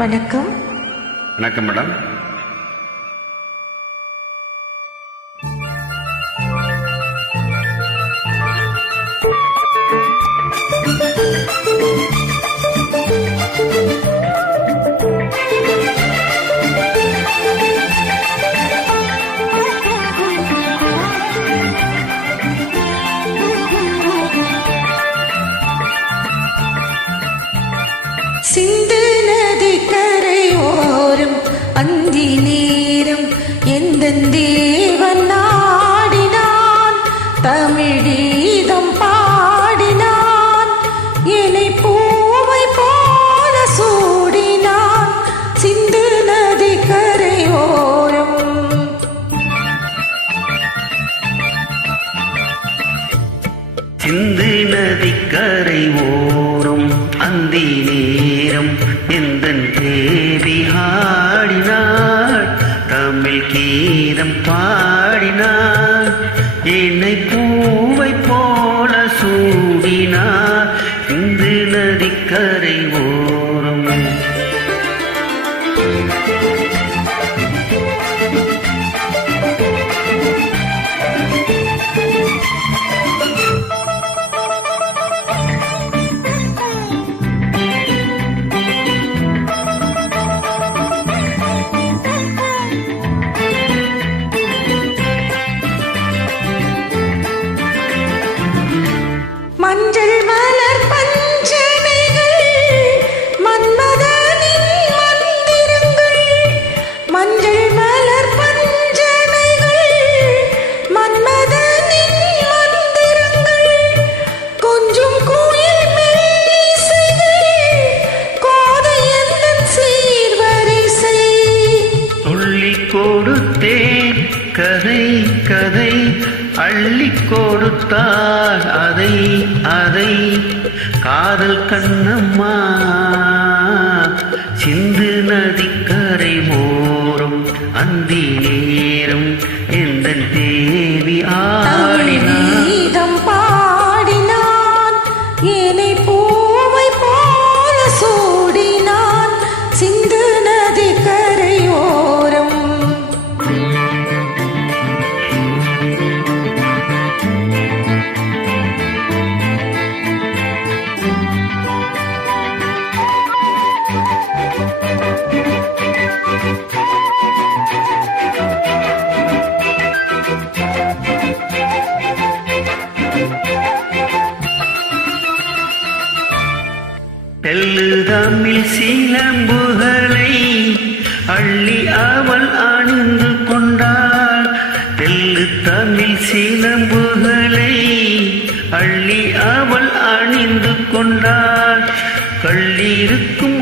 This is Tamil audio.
வணக்கம். வணக்கம் மேடம். சிந்து நதி கரையோரம் அந்தி நேரம் எந்தன் தேவன் நாடினான், தமிழீதம் பாடினான், என்னை பூவை போல சூடினான். சிந்து நதி கரையோரம் சிந்து நதிக்கரை ஓரம் அந்தி நேரம் எந்தன் தேவி ஆடினாள், தமிழ் கீதம் பாடினாள், என்னை பூவை போல சூடினாள். சிந்து நதிக்கரை ஓரம் மஞ்சள் மலர் பஞ்சனைகள் மன்மதனின் மந்திரங்கள், மஞ்சள் மலர் பஞ்சனைகள் மன்மதனின் மந்திரங்கள், கொஞ்சம் குயில் மெல்லிசைகள் கோதையந்தன் சீர்வரிசை. சொல்லிக் கொடுத்தேன் கதை கதை, அள்ளிக் கொடுத்தாள் அதை அதை, காதல் கண்ணம்மா. சிந்து நதிக்கரை ஓரம் அந்தி நேரம் எந்தன் தேவி ஆடினாள். கீதம் பாடினான், என்னை பூவை போல சூடினான். சிந்து நதி கரையோரம் தெல்லு தமிழ் சீலம்புகளை அள்ளி அவள் அணிந்து கொண்டாள், தெல்லு தமிழ் சீலம்புகளை அள்ளி அவள் அணிந்து கொண்டாள், கள்ளிருக்கும்